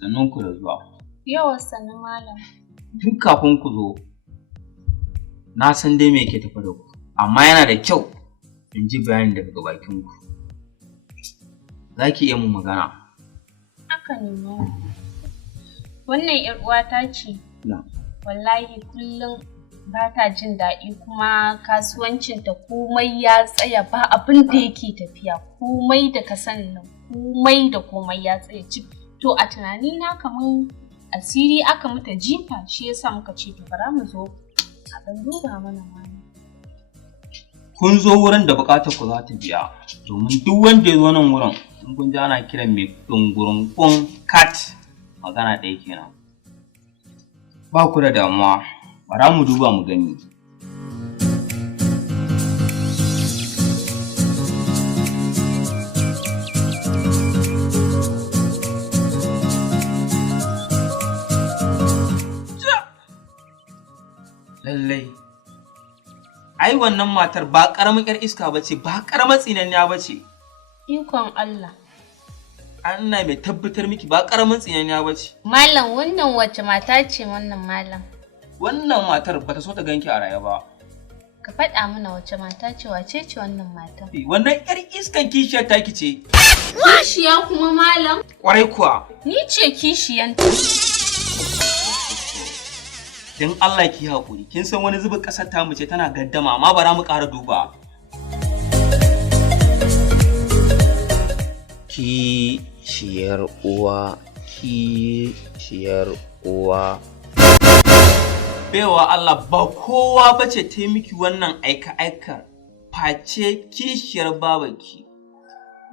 Sannun ku da zuwa. Yawa sannu malam. Tun kafin ku zo, na san dai me ke tafi da ku, amma yana da kyau in ji bayani daga bakin ku. Za ki iya mun magana? Haka ne malam. Wannan 'yar uwata ce. Wallahi kullum ba ta jin daɗi kuma kasuwancinta komai ya tsaya ba abin da yake tafiya komai da ka sani nan komai da komai ya tsaya cik. To a tunanina kamar asiri aka mata jifa shi yasa muka ce to bara mu zo a ɗan duba mana wani. Kun zo wurin da buƙatar ku za ta biya domin duk wanda ya zo nan wurin in kun ji ana kiran mai ɗungurungun cat magana ɗaya kenan. Ba ku da damuwa, bara mu duba mu gani. Lallai, ai wannan matar ba ƙaramin 'yar iska ba ce, ba ƙaramar tsinanniya ba ce. Ikon Allah. Ana mai tabbatar miki ba ƙaramin tsinanniya ba ce. Malam wannan wace mata ce wannan malam? Wannan matar ba ta so ta ganki a raye ba. Ka faɗa mana wace mata ce wace ce wannan mata? Wannan 'yar iskan kishiyar taki ce. Kishiya kuma malam? Ƙwarai kuwa. Ni ce kishiyanta. Don Allah ki haƙuri, kin san wani zubin ƙasar tamu ce tana gaddama amma bara mu ƙara duba. Kishiyar uwa, kishiyar uwa. Baiwa Allah ba kowa bace ta miki wannan aika-aikar face kishiyar babaki.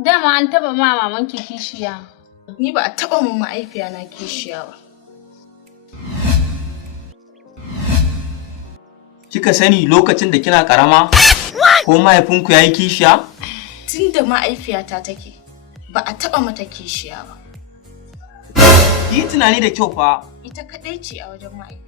Dama an taɓa ma mamanki kishiya. Ni ba a taɓa mun ma'aifiya na kishiya ba. Kika sani lokacin da kina ƙarama ko mahaifinku ya yi kishiya? Tun da ma'aifiyata take ba a taɓa mata kishiya ba. Yi tunani da kyau fa. Ita kaɗai ce a wajen ma'aifiya.